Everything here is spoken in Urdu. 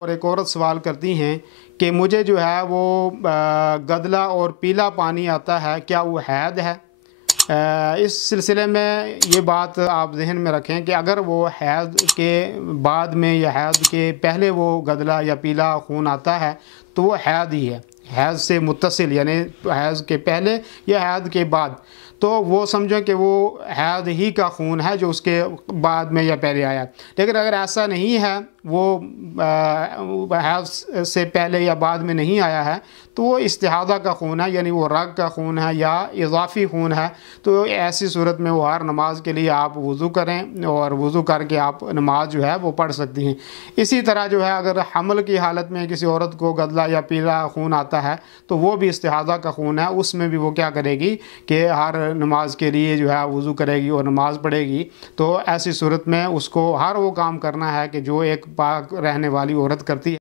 اور ایک عورت سوال کرتی ہیں کہ مجھے جو ہے وہ گدلا اور پیلا پانی آتا ہے، کیا وہ حید ہے؟ اس سلسلے میں یہ بات آپ ذہن میں رکھیں کہ اگر وہ حید کے بعد میں یا حید کے پہلے وہ گدلا یا پیلا خون آتا ہے تو وہ حید ہی ہے، حیض سے متصل، یعنی حیض کے پہلے یا حیض کے بعد، تو وہ سمجھیں کہ وہ حیض ہی کا خون ہے جو اس کے بعد میں یا پہلے آیا۔ لیکن اگر ایسا نہیں ہے، وہ حیض سے پہلے یا بعد میں نہیں آیا ہے تو وہ استحاضہ کا خون ہے، یعنی وہ رگ کا خون ہے یا اضافی خون ہے۔ تو ایسی صورت میں وہ ہر نماز کے لیے آپ وضو کریں اور وضو کر کے آپ نماز جو ہے وہ پڑھ سکتی ہیں۔ اسی طرح جو ہے اگر حمل کی حالت میں کسی عورت کو گدلا یا پیلا خون آتا ہے تو وہ بھی استحاضہ کا خون ہے، اس میں بھی وہ کیا کرے گی کہ ہر نماز کے لیے جو ہے وضو کرے گی اور نماز پڑھے گی۔ تو ایسی صورت میں اس کو ہر وہ کام کرنا ہے کہ جو ایک پاک رہنے والی عورت کرتی ہے۔